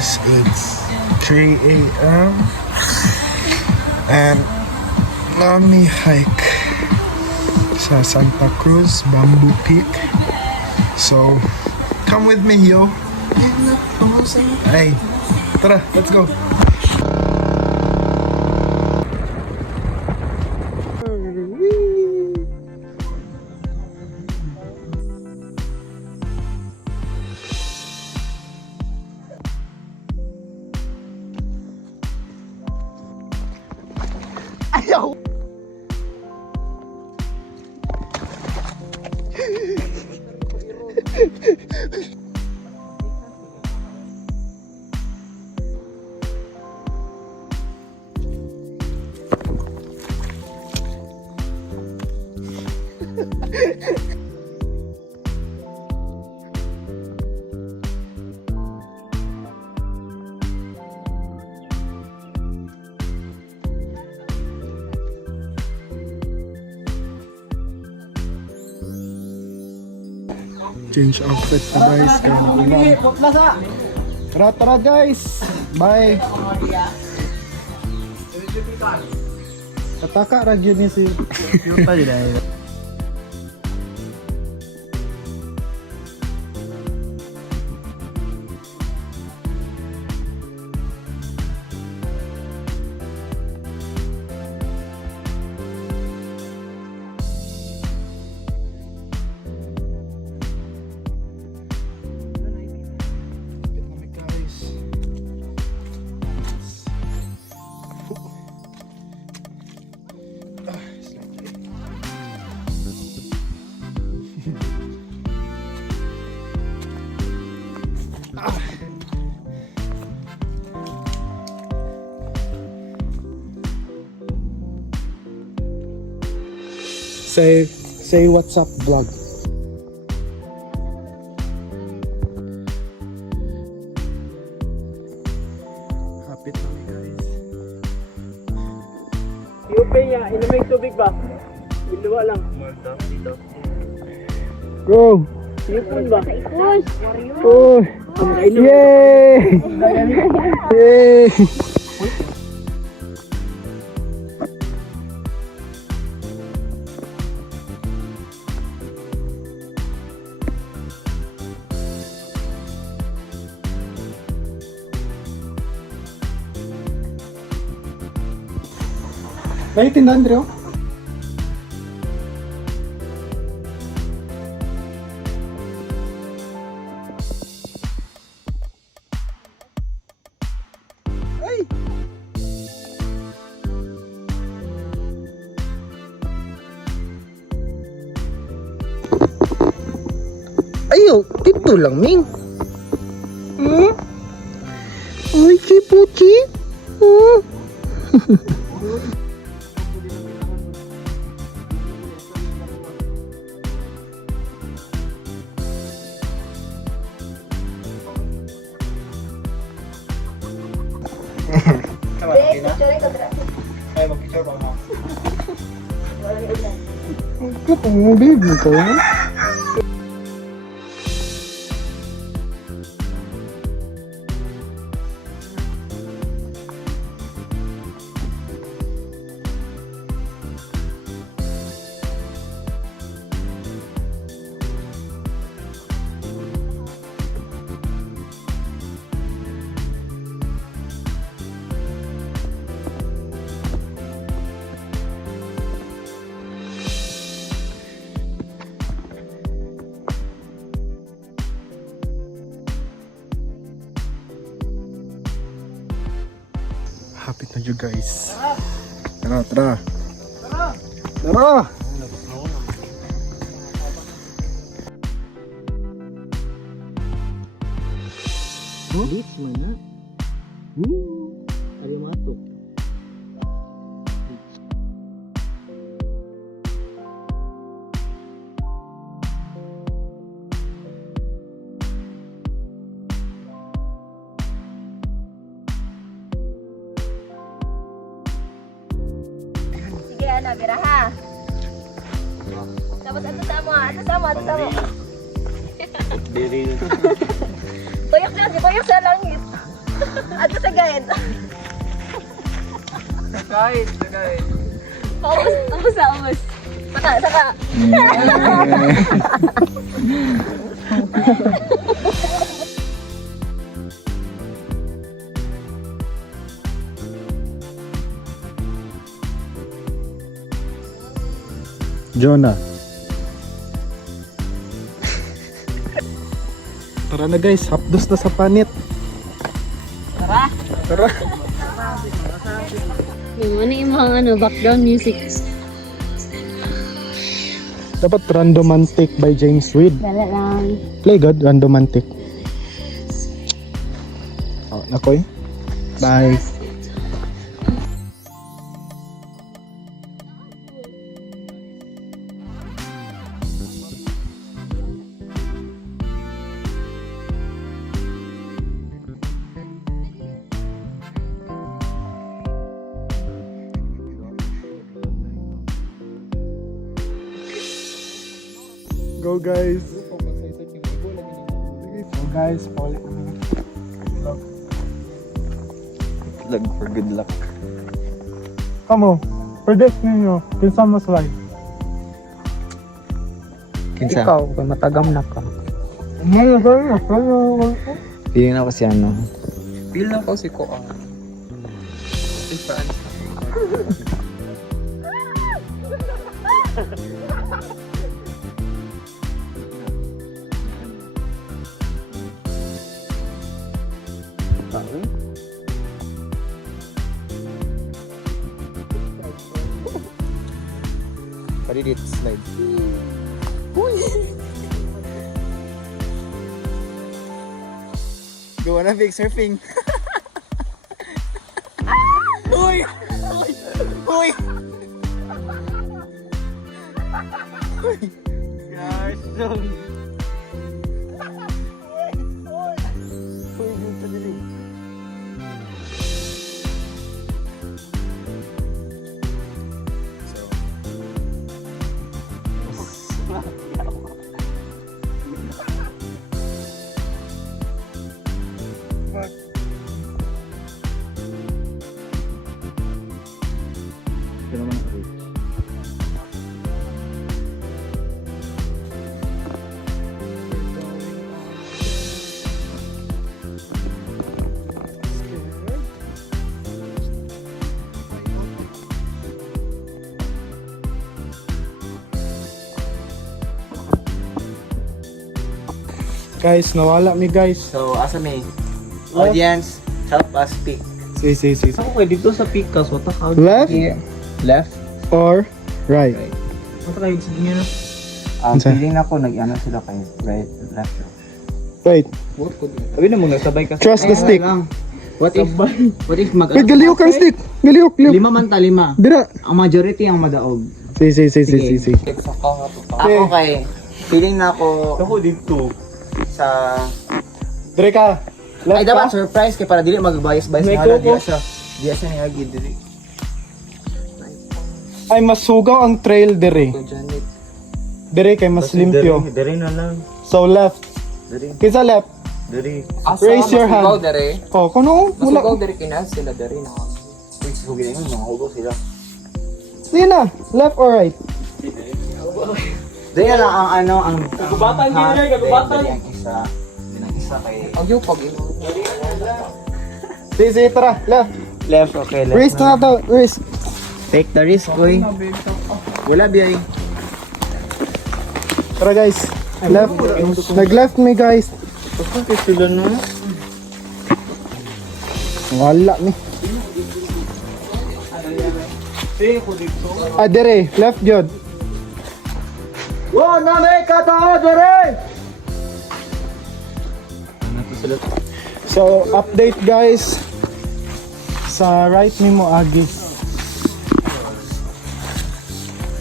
guys, it's 3 a.m. and nami hike sa Santa Cruz Bamboo Peak. So come with me, yo. Hey, tara, let's go. Ayaw! Change outfit na guys, kaya ulan. Tara guys, bye. Kataka radyo ni si Yuta dahil. Say what's up vlog. Hapit kami guys. Yupe niya, ilamig tubig ba? Biluwa lang. Go! Ipon ba? Push! Oh! Yay! Yay! Kayo tindahan, Andrew? Ay! Ayo, dito lang, Ming. Hmm? Ay, Chipuchi. Hmm? Ay, mag-picture ba mo? Ito, ang baby ko. Hapit na dyan guys. Tara. Tara! Beach mana? Arimato. Sige, ano, biraha. Tapos ato sama. Diri. Tuyok sa langit. Ato sa gayet. Kahit. Umus. Saka. Jonah. Tara na guys, hapdos na sa panit. Tara. Ano yung mga background music? Dapat Randomantic by James Reid. Dala lang. Play God, Randomantic. Oh, nakoy. Bye. Go guys. So guys, paulit na. Lag for good luck. Kamo, predict ninyo, kinsa mas slide? Kinsa? kung matagam na ka. Feeling ako si ano. Feel na ko si Koa. Pwede dito slide. Gawa na big surfing. Uy! Uy! Uy! Gosh, dong. Uy, dito dili. Guys, nawala mi guys. So, asa may audience, help us pick. Si. Ako kayo dito sa Picas, wata ka. Left Left? or right? Wata kayo sige niya na. Kinsa? Feeling ako nag-ano sila kayo. Right, left. Right. Sabi na mo, nagsabay ka. Trust the stick. What if mag... Wait, galiyok kang stick. Galiyok. Lima man ta, lima. Dira. Ang majority ang madaog. Si. Ako kay, feeling na ako Ako dito. sa... Dire ka. Ay, Left dapat ka. surprise kay para dili mag-bias-bias May na hala. kuko. Diya siya niyagi dili. Ay, mas sugaw ang trail dire. Dire kay mas limpyo. Dari na lang. So left. Dari. Kinsa left? Dari. Raise your hand. Dere. Oh, kuno? Wala. Dere kinas sila dere na. Uy, sugin na yun, mga hugo sila. Sige na. Left or right? Dari na lang ang ano, ang... Kagubatan, ang Junior, kagubatan. Dari ang isa. Dari ang isa kay... Ang yung pag Si, tara. Left. Left, okay, left. Wrist na to. Wrist. Take the risk, boy. Wala biyay. Tara guys. Left. Nag-left me guys. Bakit sila na? Wala ni. Ah, dire. Left jod. Wow, na may katao, Dere! So, update guys. Sa right ni mo agi.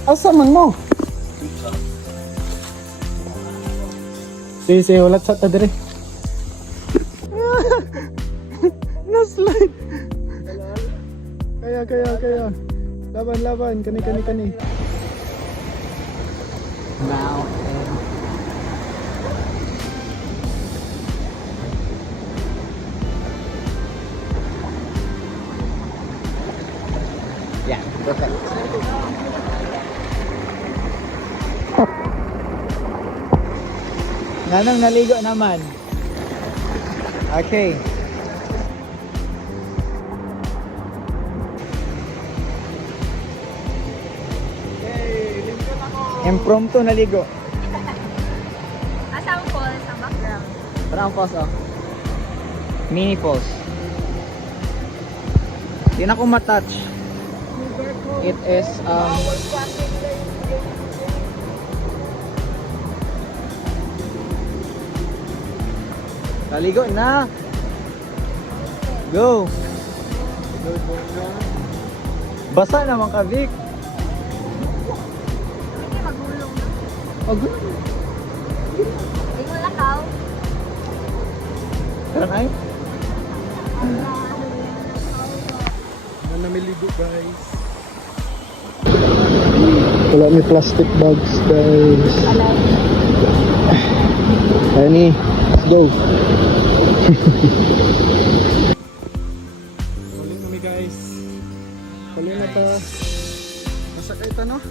Asa man mo? Si, ulat sa ta dire. Na-slide. Kaya. Laban. Kani. Now. Perfect. Nanang naligo naman. Okay. Impromptu naligo. Asang falls ang background. Parang pause oh. Mini pause. Di na ko matouch. It is Naligo na. Go. Basa naman ka, Vic. Hindi magulong na. Magulong. Hindi mo lakaw. Karan ay? Namiligo guys. Wala may plastic bags guys. Honey, let's go. Kaling kami guys. Kaling na ta. Masakay ta no?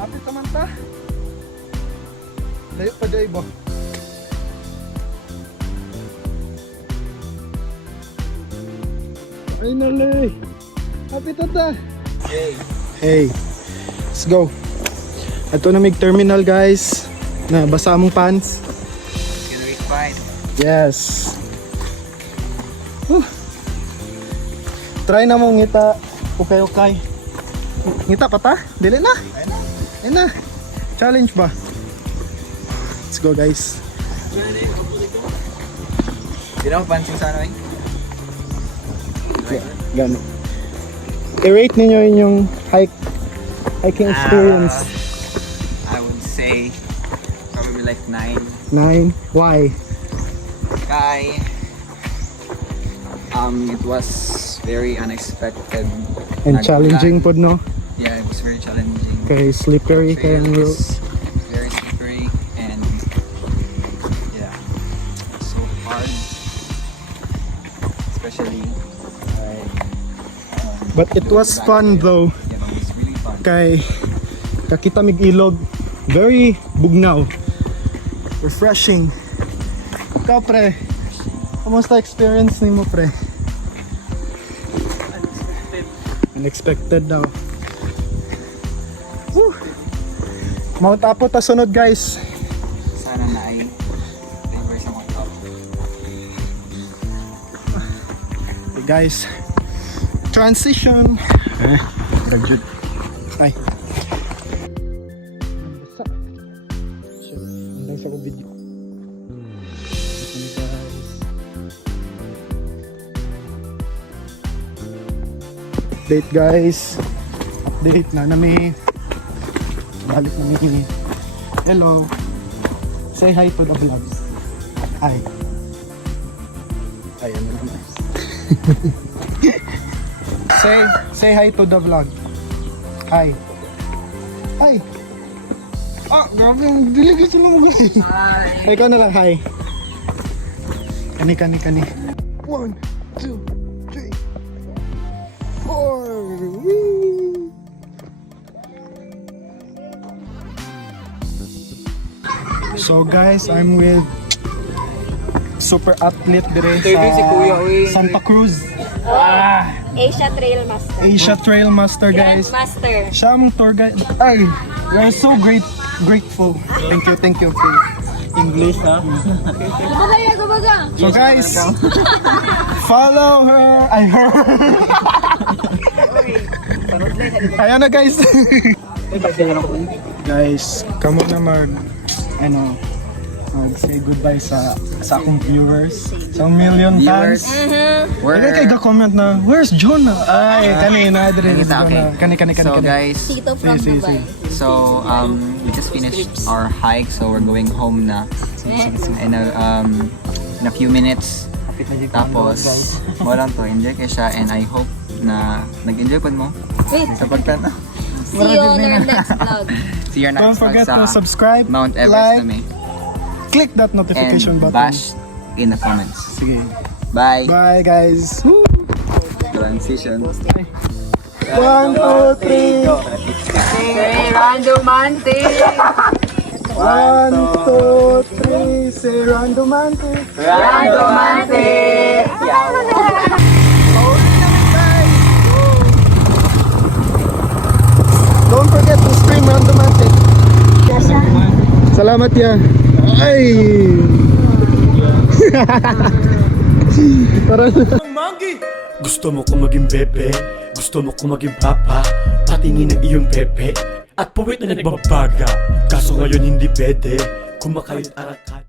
Happy taman ta. Layo pa day ba? Finally! Happy tata! Hey! Let's go! Ito na may terminal guys. Na basa mong pants. It's gonna be fine. Yes! Try na mong ngita. Okay. Ngita pa ta? Dili na! Ayun na! Challenge ba? Let's go guys. Di na ko pansin sa ano eh. Gano. I-rate ninyo yung hiking experience. I would say probably like 9. 9. Why? Kay it was very unexpected. And challenging po no? Yeah, it was very challenging. Kay slippery kay ang road. It's very slippery and yeah, so hard. Especially But it was fun though. yeah, it was really fun. Kay kakita mig ilog. Very bugnaw. Refreshing. Ikaw pre, kamusta experience ni mo pre? Unexpected daw. Woo! Mount Apo ta sunod guys. Sana na ay favor sa mga tao. Okay, guys. Transition. Graduate. Ay. Basta. Shit. Hanggang sa ko video. Ito na guys. Update guys. Update na nami. Balik na nami. Hello. Say hi to the vlogs. Hi. Ayan na naman. Say hi to the vlog. Hi. Hi. Ah, grabe ang diligay sila mo guys. Hi. Ikaw na lang, hi. Kani. 1, 2, 3, 4. Woo! So guys, I'm with super athlete dire sa Santa Cruz. Asia Trail Master. Asia Trail Master guys. Master. Siya ang tour guide. Ay, we are so grateful. Thank you for English. Gubaga. So guys, follow her. Her. Ayan na guys. Guys, kamo na mag-say goodbye sa akong viewers. Sa million fans. Kaya kayo ga-comment na, where's Jonah? Ay, kanina. Kani. So guys, Tito from Dubai. so we just finished our hike, so we're going home na in a few minutes. Tapos walang to, enjoy kayo siya, and I hope na nag-enjoy po mo Wait. sa pagtana. See you on our next vlog. See your Don't next vlog forget to sa subscribe, Mount Everest like, kami. click that notification And button. bash in the comments. Sige. Bye. Bye guys. Woo! Transition. 1, 2, 3. Say randomante. 1, 2, 3. Say randomante. Randomante. Don't forget to stream randomante. Salamat ya. Ay. Tara. Gusto mo ko maging bebe, gusto mo ko maging papa, patingin ng iyong pepe, at puwit na nagbabaga. Kaso ngayon hindi pwede, kumakain arakat.